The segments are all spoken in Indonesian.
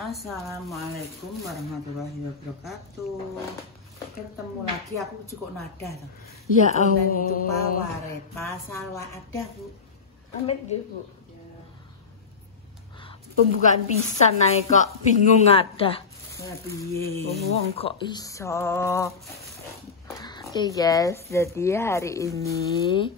Assalamualaikum warahmatullahi wabarakatuh. Ketemu lagi aku cukup nada tuh. Ya Allah. Itu paware pasal wa ada Bu. Amit nggih Bu. Pembukaan pisan ae kok bingung ada. Ya piye? Wong kok iso. Oke guys, jadi hari ini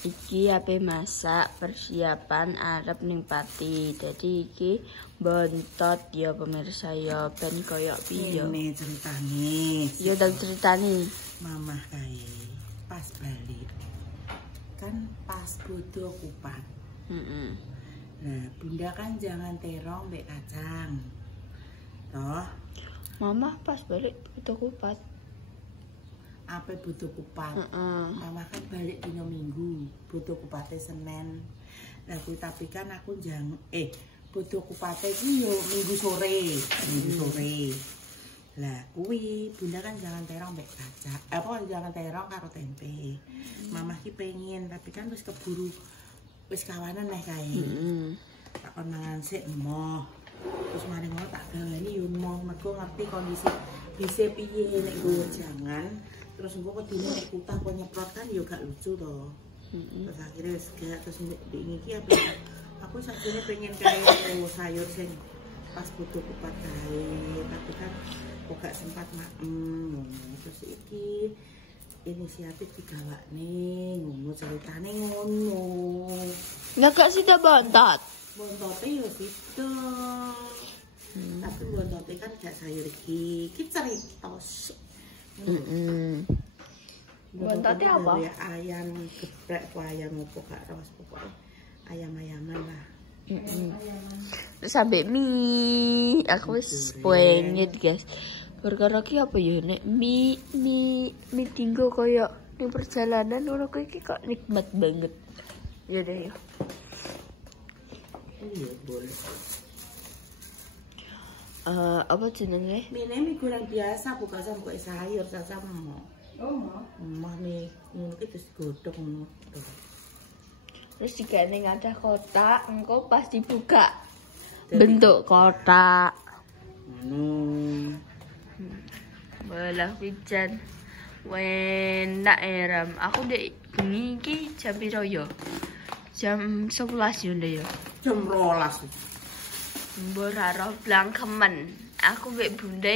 iki ape masak persiapan arep ning pati. Jadi iki bontot ya pemirsa ya ben koyo piye. Ini ceritane. Ya tak ceritani. Mamah kae pas balik. Kan pas bodo kupat. Nah, Bunda kan jangan terong mbek kacang. Toh, Mama pas balik butuh kupat. apa butuh kupat? Mama kan balik dino Minggu, butuh kupate Senin. Nah, tapi kan aku butuh kupate iki yo Minggu sore. Lah, kuwi Bunda kan jangan terong mbek kacang. Jangan terong karo tempe. Mama ki pengen, tapi kan wis keburu wis kawanan nih kae. Tak kon mangan sik emoh. Terus mari ngono tak gawani yo emoh, mergo ngerti kondisi bisa piye nek gue jangan. Terus engko kedine nek kutah kok nyeprot kan yo gak lucu to. Terus akhirnya wis gak terus ndek iki apa aku sakjane pengen kae sayur sing pas butuh kupat kae, tapi kan kok gak sempat ngono. Terus iki inisiatif digawakne ngono ceritane ngono. Lah gak sida bontot. Bontote yo situ. Tapi bontote kan gak sayur iki cerita. Bontote apa? Ya ayam geprek ku ayam opo gak ros pokoke ayam-ayaman lah. Terus sampai mie aku wis pengen guys. Perkara ki apa ya nek mie tinggo koyo di perjalanan ngono iki kok nikmat banget. Ya deh ya. Iya boleh. Apa jenenge? Mie kurang biasa bukan sampo sayur sama. Oh, mau mie ngono ki terus godhog ngono. Terus digane ada kotak, engko pas dibuka bentuk kotak. Ngono. Walah pijan. Enak eram. Aku dek bengi iki jam piro yo? Jam 11 yo ndek yo. Jam 12. Mbora blangkemen. Aku mbek Bunda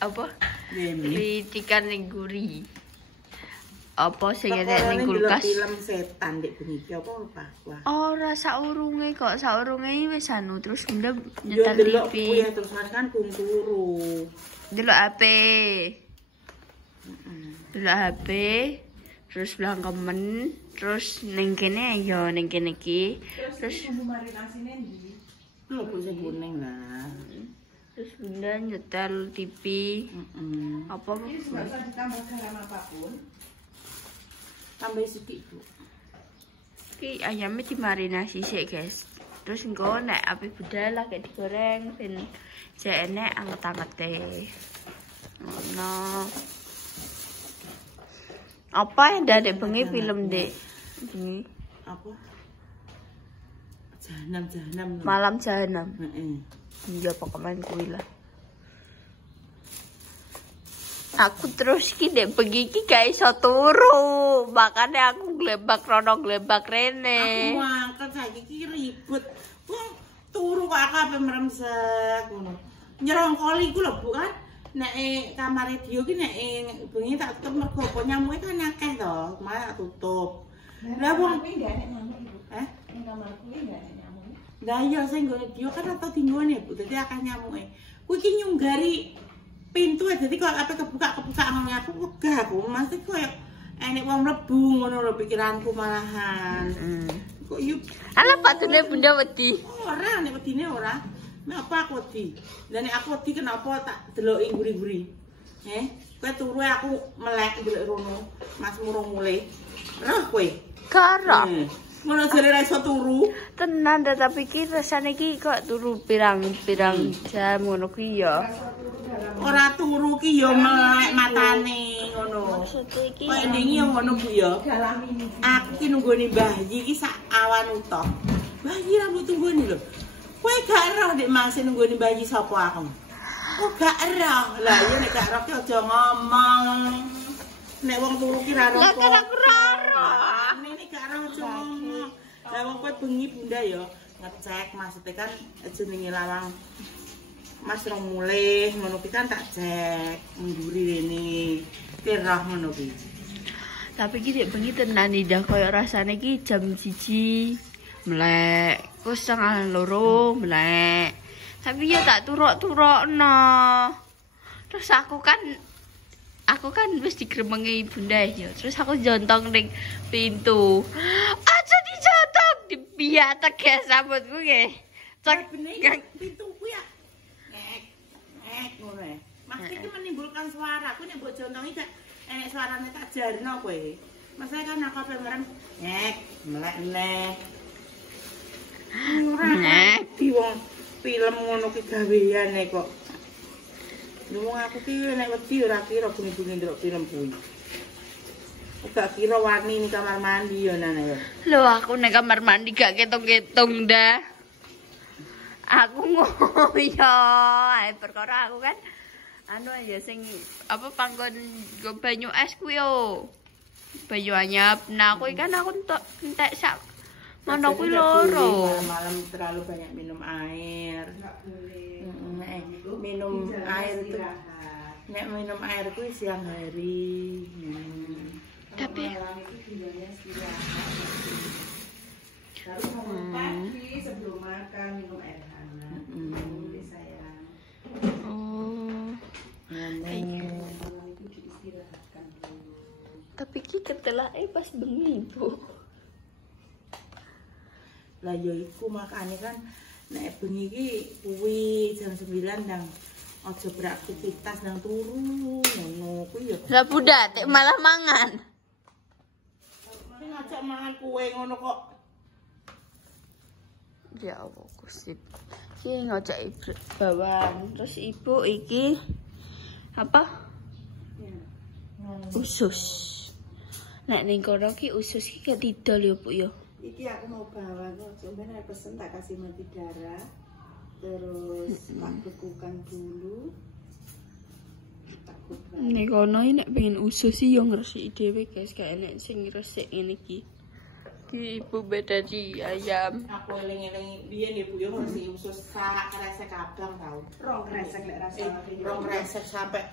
apa? Kritikan ning guri. Apa sing enek ning kulkas? Film setan ndek bengi iki apa Wah. Ora saurunge kok, saurunge wis anu terus Bunda Yo nyetel delok TV. kuwi terus kan turu. Delok HP. Delok HP. Terus blangkemen, terus ning kene ya ning kene iki. Terus bumbu marinasine ndi? Lho sing kuning lah. Terus Bunda nyetel TV. Apa kok? Enggak usah ditambah garam apapun. Tambah sedikit, Bu. Iki ayamnya dimarinasi sih, guys. Terus engko nek api budal kayak digoreng ben jek enek anget-angete. Ngono. Apa yang dari bengi film dek? Bengi. Apa? Jahanam. Malam jahanam. Heeh. Iya pokoknya kuwi lah. Aku terus ki dek bengi ki gak iso turu. Makanya aku glebak rono glebak rene. Aku mangkat saiki ki ribut. Wong turu kok ape meremsek ngono. Nyerongkoli ku lho Bu kan. Nek kamar radio ki nek bengi tak tutup mergo apa nyamuke kan akeh to, malah tutup. Lah wong iki gak enek nyamuk iku. Ning kamar kuwi gak enek nyamuk. Lah iya sing nggo radio kan atau dinggone Bu, dadi akeh nyamuke. Kuwi ki nyunggari pintu dadi kok ape kebuka ngono aku wegah aku. Mesti koyo enek wong mlebu ngono lho pikiranku malahan. Kok yuk. Ala patune Bunda wedi. Ora nek wedine ora. Apa aku wedi? Lah nek aku wedi kenapa tak deloki guri-guri? Kowe turu aku melek ndelok rono. Mas murung mulai. Roh kowe. Karo. Ngono jare ra iso turu. Tenan tapi ki rasane ki kok turu pirang-pirang jam ngono ki ya. Ora turu ki ya melek matane ngono. Maksudnya ki Kok ndingi ya ngono Bu ya. Aku ki nunggone Mbah Yi ki sak awan utuh. Mbah Yi rambut tunggone lho. Kowe gak roh nek masih nunggu bayi sapa aku. Oh gak roh. Lah iya nek gak roh ki aja ngomong. Nek wong turu ki ra roh. Lah kan aku ra roh. Nek gak roh aja ngomong. Lah wong kowe bengi Bunda ya ngecek maksudnya kan jenenge lawang Mas rong mulih ngono ki kan tak cek mburi rene. Ki roh ngono ki. Tapi ki nek bengi tenan dah koyo rasane ki jam 1 melek. Terus setengah 2 melek. Tapi ya tak turok-turokno. Terus aku kan wis digremengi Bunda ya. Terus aku jontong ning pintu. Aja dijontong dibiatek ya sambutku nggih. Cek pintu ku ya. Ngek ngono ya. Mas iki menimbulkan suara. Ku nek mbok jontongi gak enek suarane tak jarno kowe. Masane kan aku ape merem ngek melek neh. Ngek di wong film ngono ki gaweane kok. Wong aku ki nek wedi ora kira bengi-bengi ndelok film kuwi. Gak kira wani ning kamar mandi ya Nana ya. Lho aku ning kamar mandi gak ketung-ketung dah. Aku ngoyo, perkara aku kan anu aja sing apa panggon go banyu es ku yo. Banyu anyep. Nah, aku kan aku entek sak ngono kuwi loro. Malam terlalu banyak minum air. Enggak boleh. Minum air itu. Nek minum air kuwi siang hari. Tapi harus pagi sebelum makan minum air hangat. Sayang. Oh. Tapi ki ketelake pas bengi, Bu. Lah ya iku makane kan nek bengi iki kuwi jam 9 nang aja beraktivitas nang turu ngono kuwi ya. Lah Bunda, tek malah mangan. Sing ngajak mangan kue ngono kok. Ya Allah, Gusti. Ki ngajak ibu bawang, terus ibu iki apa? Usus. Nek ning kono ki usus ki ketidol ya, Bu ya. Iki aku mau bawa kok, sebenarnya pesen tak kasih mati darah. Terus tak bekukan dulu. Nek kono nek pengen usus sih yo ngresiki dhewe guys, gak enek sing ngresik ngene iki. Ki ibu beda di ayam. Aku eling-eling biyen ibu yo ngresiki usus sak kresek abang tau. Rong kresek lek rasane. Rong kresek sampai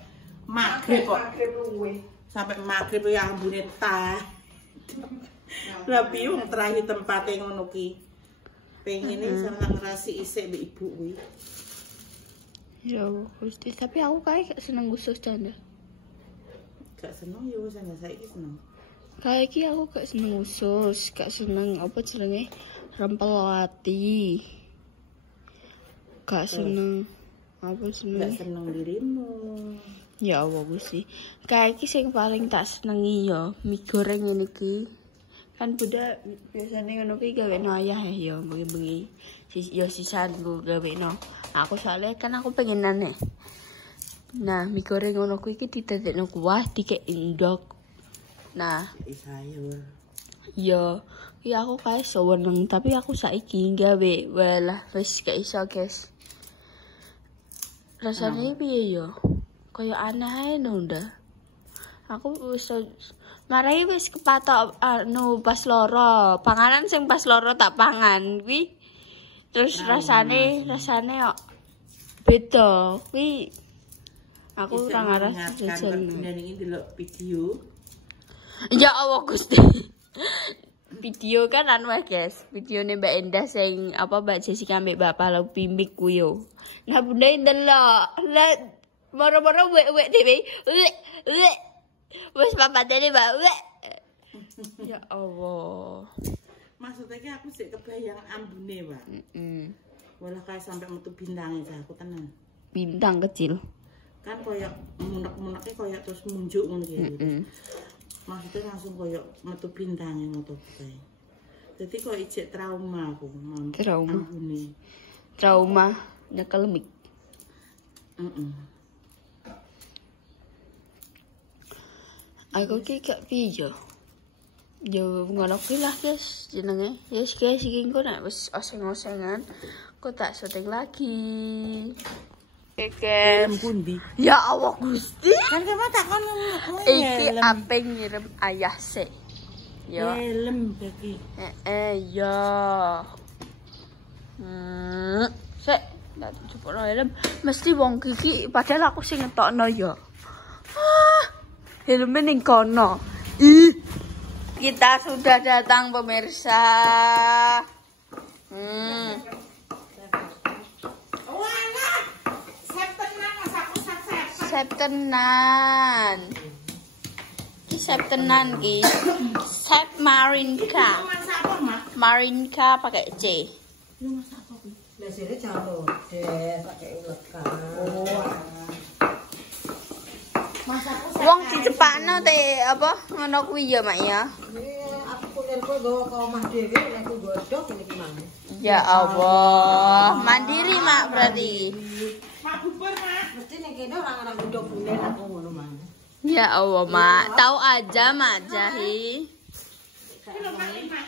maghrib kok. Maghrib luwe. Sampai maghrib ya ambune tah. Lah biung terakhir tempate ngono ki. Pengine seneng ngrasiki isik mbek ibu kuwi. Ya Gusti, tapi aku kayak gak seneng usus canda. Gak seneng ya wis saiki seneng. Kayak iki aku gak seneng usus, gak seneng apa jenenge rempel ati. Gak seneng apa seneng. Gak seneng dirimu. Ya Allah Gusti. Kayak iki sing paling tak senengi ya mie goreng ngene iki. Kan Bunda biasanya ngono ki gaweno ayah ya bengi-bengi. Ya sisan ku gaweno. Aku soalnya kan aku pengenan nih. Nah, mie goreng ngono ku iki didadekno kuah dikek endok. Nah, sayur. Ya, ya aku kayak seneng, tapi aku saiki gawe walah wis gak iso, guys. Rasane piye ya? Kayak aneh ae nunda. Aku wis marai wis kepatok anu pas loro. Panganan sing pas loro tak pangan kuwi. Terus rasane kok beda. Kuwi aku ora ngarep jajan. Ini delok video. Ya Allah Gusti. Video kan anu guys, videone Mbak Endah sing apa Mbak Jessica ambek Bapak Lau Pimik kuwi yo. Nah Bunda ndelok. Lah moro-moro wek-wek dhewe. Wis papatene Mbak. Ya Allah. Maksudnya ki aku sik kebayang ambune, Pak. Walah kayak sampai metu bintangnya aku tenang. Bintang kecil. Kan koyo munek-muneke koyo terus munjuk ngono iki. Maksudnya langsung koyo metu bintangnya metu kae. Dadi kok ijek trauma aku. Trauma. Ambune. Trauma nyekel mik. Aku ki gak piye. Yo ngono kuwi lah guys jenenge. Yes guys iki engko nek wis oseng-osengan Aku tak syuting lagi. Oke guys. Pundi. Ya Allah Gusti. Kan kemana tak kon Iki ape ngirim ayah sik. Ya. Helm iki. Ya. Sik, tak jupukno helm. Mesti wong iki padahal aku sing ngetokno ya. Helmnya ning kono. Kita sudah datang pemirsa. Sep tenan. Ki sep tenan ki. Sep Marinka. Masak apa, Mak? Marinka pakai C. Lu masak apa, Pi? Biasanya jalur deh pakai ulet kan. Wong dicepakno te apa ngono kuwi ya, Mak ya. Ini aku kulirku nggawa ke omah dhewe nek aku godhog ngene iki mang. Ya Allah, mandiri Mak berarti. Mak bubur, Mak. Mesti nek kene orang godhog kulir aku ngono mang. Ya Allah, Mak. Tahu aja Mak Jahi. Iki lho, Mak, lima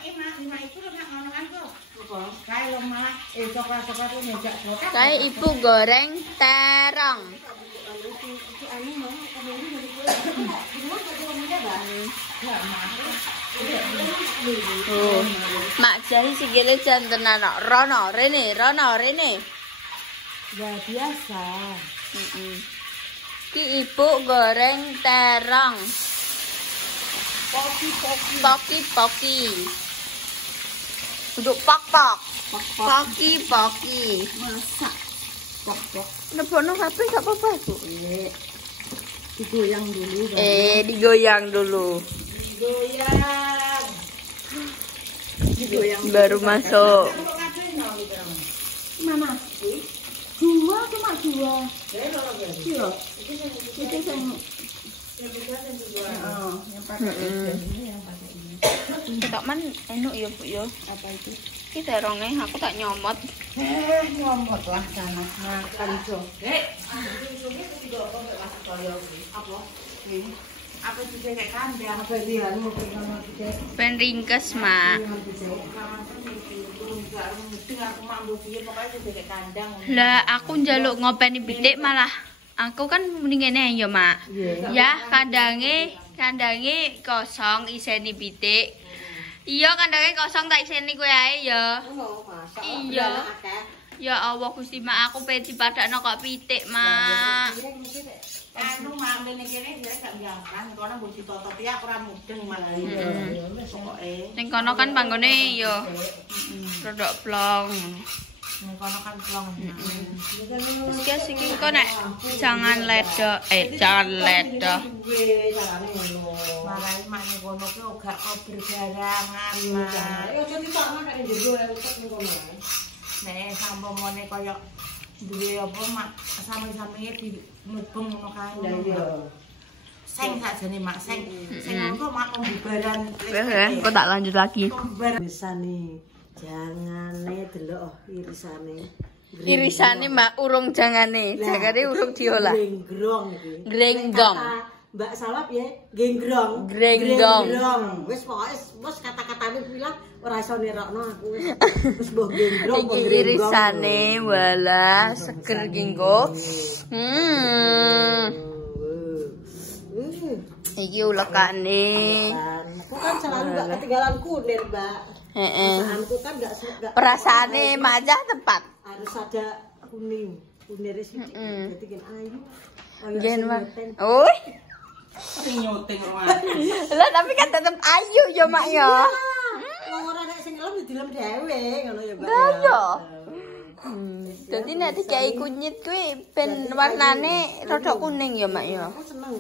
itu lho, Mak, ngono kan tuh. Apa? Kae lho, Mak. Coklat-coklat itu ngejak coklat. Kayak ibu goreng terong. Anu mau kamu ini dari gue. Gimana kalau ngomongnya, Bang? Ya, Mak. Oh, Mak Jahi sikile jan tenan kok. Rono, rene. Ya biasa. Ki ibu goreng terong. Poki. Untuk pok-pok. Poki. Masak. Pok-pok. Nebono kabeh gak apa-apa, Bu. Digoyang dulu. Digoyang dulu. Digoyang. Baru masuk. Mana? Dua, cuma dua. Iya. Itu yang yang pakai ini, yang pakai ini. Ketok man enuk ya, Bu ya. Apa itu? Ki terongnya aku tak nyomot. Nyomot lah sana. Makan dong. Apa? Ini. Apa sih kayak kandang? Apa dia mau pegang kita? Ben ringkes, Mak. Lah aku njaluk ngopeni pitik malah aku kan mending ngene ya, Mak. Ya, kandange kosong iseni pitik. Iya, kandange kosong tak iseni kowe ae ya. Iya. Ya Allah Gusti Mak, aku pengen dipadakno kok pitik, Mak. Anu mak ngene kene jare gak nyangkan kono mbok ditotot ya ora mudeng mak. Pokoke Ning kono kan panggone ya rodok plong. ning kono kan plong. Terus ya sing engko nek jangan ledo, jangan ledo. Marai mak ning kono ki ora berbarangan mak. Ayo aja ditokno nek njero utek ning kono. Nek sampomone koyo duwe apa mak sami-sami di mubeng ngono kae. Seng sakjane mak seng. Sing ngono mak pembubaran. Kok tak lanjut lagi. Irisane jangane delok irisane. Irisane Mak urung jangane, jangane urung diolah. Grengrong iki. Grenggong. Mbak Salap ya, genggrong. Grenggong. Wis pokoke wis kata-katane bilang ora iso nerokno aku wis. Wis mbok genggrong Iki irisane wala seger ginggo. Iki ulekane. Aku kan selalu gak ketinggalan kunir, Mbak. Perasaanku kan gak Perasaane Mak Jah tepat. harus ada kuning. Kunirnya sithik. Dadi kan ayu. Gen Mak. Oi. Sing nyuting rumah. Lah tapi kan tetep ayu ya Mak ya. Wong ora nek sing ngelem dilem dhewe ngono ya, Mbak. Iya. Dadi nek dikai kunyit kuwi ben warnane rada kuning ya Mak ya. Aku seneng.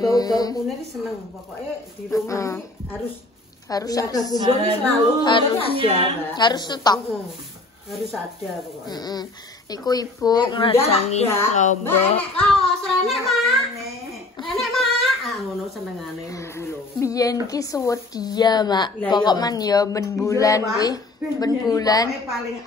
Bau-bau kunir seneng. Pokoknya di rumah ini harus Harus ada bumbu ini selalu harus stok. Harus ada pokoknya. Iku ibu ngajangi lombok. Nenek kaos, nenek mak. Nenek mak. Ah ngono senengane ngono kuwi lho. Biyen ki suwedia Mak. Pokok man ya ben bulan kuwi. Ben bulan. Paling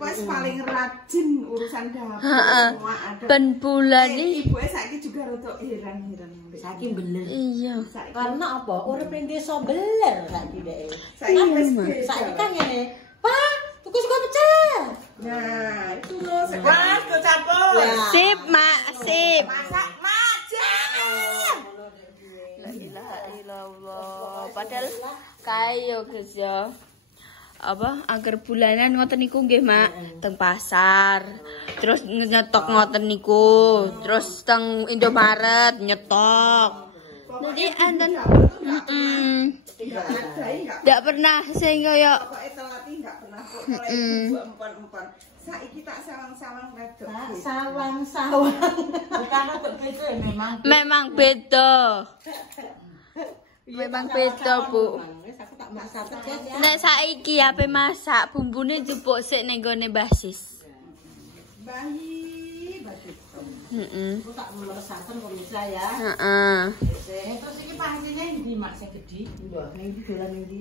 paling rajin urusan dapur semua ada. Ben bulan iki Ibu saiki juga rada heran-heran. Saiki bener. iya. Karena apa? Urip ning desa beler saiki dhek. Saiki Saiki kan ngene. Pak, tuku sego pecel. Nah, itu loh. Mas, kau campur. Sip, Mak, sip. Masak macam. La ilaha illallah. Padahal kayo guys ya. Apa agar bulanan ngoten niku nggih Mak teng pasar. Terus nyetok ngoten niku. Terus teng Indomaret nyetok. Jadi enten nggak pernah sehingga ya Saiki tak sawang-sawang wedok. Sawang-sawang. Bukan untuk beda memang. memang beda. Memang beda, Bu. Aku tak masak ya. Nek saiki ape masak bumbune jupuk sik ning gone basis. Bayi, basis. Aku tak meres santen kok bisa ya. Heeh. Terus iki pancine ndi mak sing gedhi? Lho, ning ndi dolan ning ndi?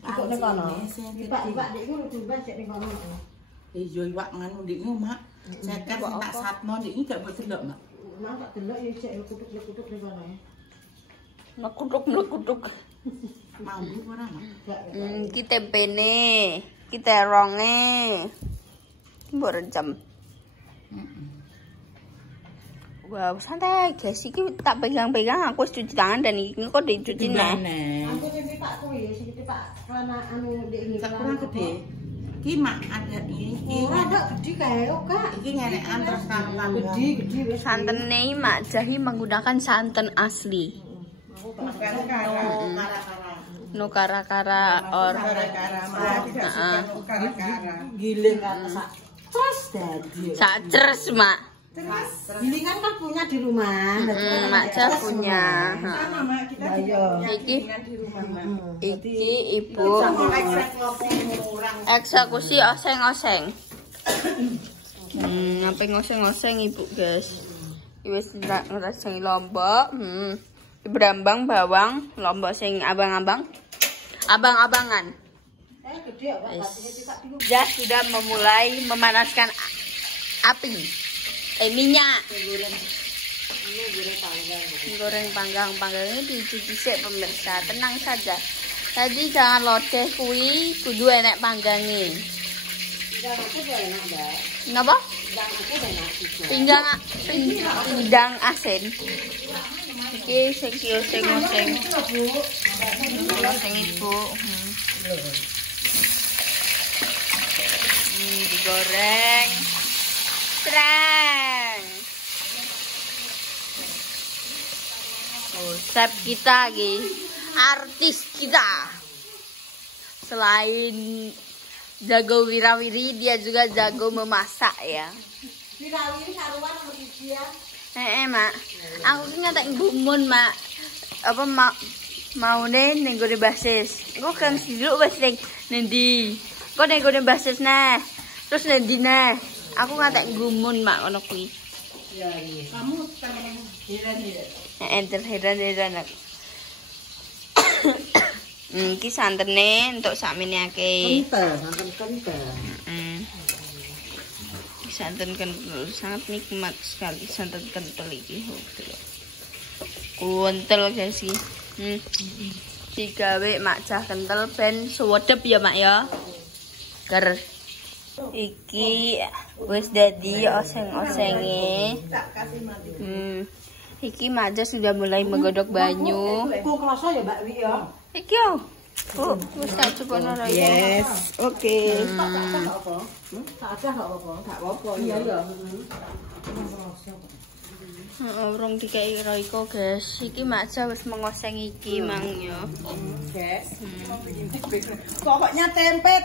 Kok ning kono? Pak Dek iku kudu mbak ning kono. Iya iwak nganu ndikne mak. Ceker sing tak satno ndikne gak mbok delok mak. Mak tak delok ya cek kutuk-kutuk ning kono. Mlekuduk. Mambu ora mak. Iki tempene, iki teronge. Mbok rencem. Wow, santai guys. Iki tak pegang-pegang aku wis cuci tangan dan iki kok dicuci neh. Aku sing tak kuwi, sing tak celana anu ndek iki. Kurang gede. Ki mak ada iki. Ora ndak gede kae kok, Kak. Iki ngenekan terus kangkang. Gede wis. Santene Mak Jahi menggunakan santan asli. No kara-kara or. Giling sak. Terus dadi. Sak cres, Mak. Gilingan kan punya di rumah. Mak Jah punya. Sama mak kita Iki di rumah mak. iki Ibu Kurang. eksekusi oseng-oseng. Sampai ngoseng-ngoseng Ibu, guys. Iki wis ngrasani lombok. Brambang bawang, lombok sing abang-abang. Abang-abangan. Gede kok. Jah sudah memulai memanaskan api. Minyak. Goreng panggang-panggangnya dicuci sik pemirsa, tenang saja. Tadi jangan lodeh kuwi kudu enek panggange. Napa? Pindang asin. Iki sing oseng-oseng. Oseng Ibu. Digoreng. Serang. Oh, chef kita lagi, artis kita. Selain jago wirawiri, dia juga jago memasak ya. Wirawiri karuan sama dia. Mak. Aku ki ngatek gumun, Mak. Apa maune ning gone basis. Engko kan siluk wis ning ndi. Kok ning gone basis neh. Terus ning ndi neh. Aku ngatek gumun, Mak, ngono kuwi. Iya, iya. Kamu terheran-heran. Terheran-heran. Iki santene untuk sakmene akeh. Kental. Santan kental sangat nikmat sekali santan kental iki. Kuntel guys iki. Digawe Mak Jah kental ben suwedep ya Mak ya. Ger. Iki wis dadi oseng-osenge. Iki Mak Jah sudah mulai menggodok banyu. Kok kerasa ya Mbak Wi ya? Iki yo. Oh, wis tak coba ora ya. Yes, oke. Tak ada enggak apa-apa. Enggak apa-apa. Iya ya. Urung dikai Royko guys. Iki Mak Jah wis mengoseng iki mang yo. Guys. Pokoknya tempe.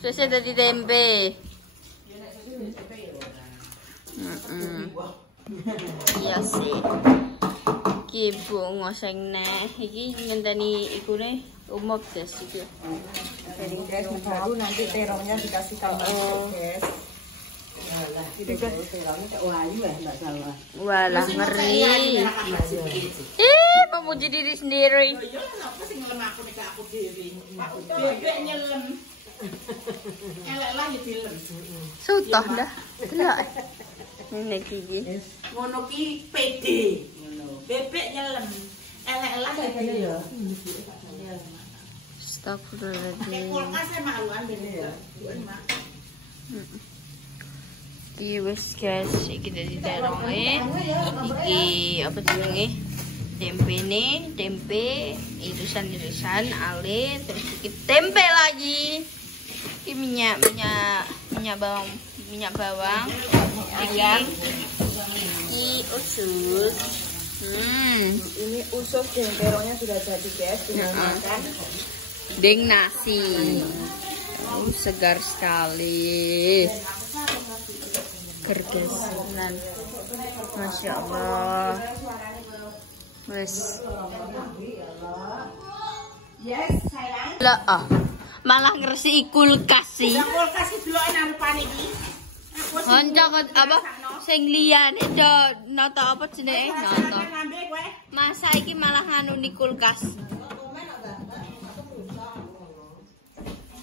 Susah dadi tempe. Iya sih. Iki Bu ngoseng neh. Iki ngenteni ikune umop guys iki. Piring guys baru nanti terongnya dikasih tambah guys. Walah, itu terongnya tak wayu ya enggak salah. Walah ngeri. Memuji diri sendiri. Yo kenapa sih ngelem aku nek aku dhewe. Bebek nyelem. Elek lah ya dilem. Sutoh dah. Delok. Ini iki. Ngono ki pede. Bebek nyelem. Elek lah ya dilem. Astagfirullahaladzim. Kulkas saya maluan bener ya. Iki wis guys, iki dadi teronge. Iki apa jenenge? Tempe irisan ale, terus iki tempe lagi. Iki minyak bawang. Iki usus. Ini usus dan terongnya sudah jadi guys, tinggal makan. Deng nasi. Segar sekali. Gergesan. Masya Allah. Wes. Yes, sayang. Lah, malah ngersi kulkas sih. Kulkas iki deloken arupane iki. Hancak apa sing liyane do nata apa jenenge nata. Masa iki malah nganu ni kulkas.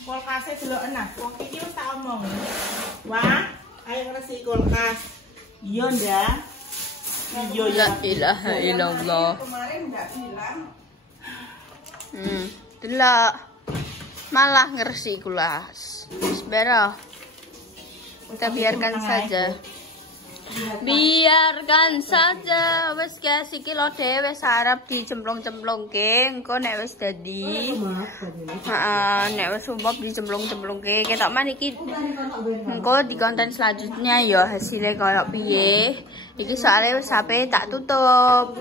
Kulkasnya deloken nah. Wong iki wis tak omong. Wah, ayo ngresi kulkas. Iya ndak? Iya ya. La ilaha illallah. Kemarin enggak bilang. Delok. Malah ngersi kulkas. Bismillah. Kita biarkan saja. Biarkan saja. Wes guys, iki lho dhewe wis arep dicemplung-cemplungke, engko nek wis dadi. Heeh, nek wis umpap dicemplung-cemplungke. Ketok man iki engko di konten selanjutnya ya hasilnya koyo piye. Iki soalnya wis HP tak tutup.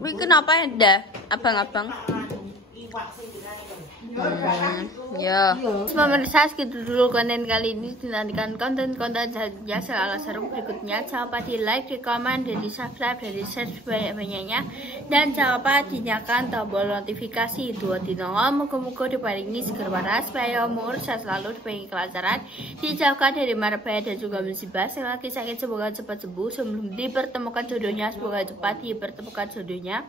Wih, kenapa ya, abang-abang? Ya, pemirsa segitu dulu konten kali ini. Dinantikan konten-konten saja selalu seru berikutnya. Jangan lupa di like, di komen, dan di subscribe, dan di share sebanyak-banyaknya. Dan jangan lupa dinyalakan tombol notifikasi. Dua dinongo, muka-muka diparingi seger waras supaya umur saya selalu diparingi kelancaran, dijauhkan dari mara bahaya dan juga musibah. Selagi sakit semoga cepat sembuh. Sebelum dipertemukan jodohnya, semoga cepat dipertemukan jodohnya.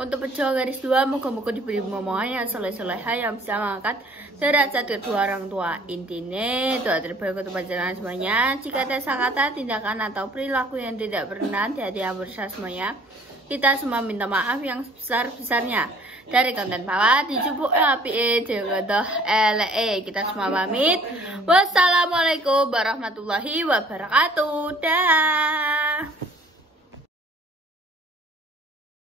Untuk pejuang garis 2, moga-moga diberi momongan yang soleh-soleha yang bisa mengangkat derajat kedua orang tua. Intinya, doa terbaik untuk panjenengan semuanya. Jika ada kata, tindakan atau perilaku yang tidak berkenan di hati bersama semuanya, kita semua minta maaf yang sebesar-besarnya. Dari konten bawah, dijupuk api jodoh LE. Kita semua pamit. Wassalamualaikum warahmatullahi wabarakatuh. Dah.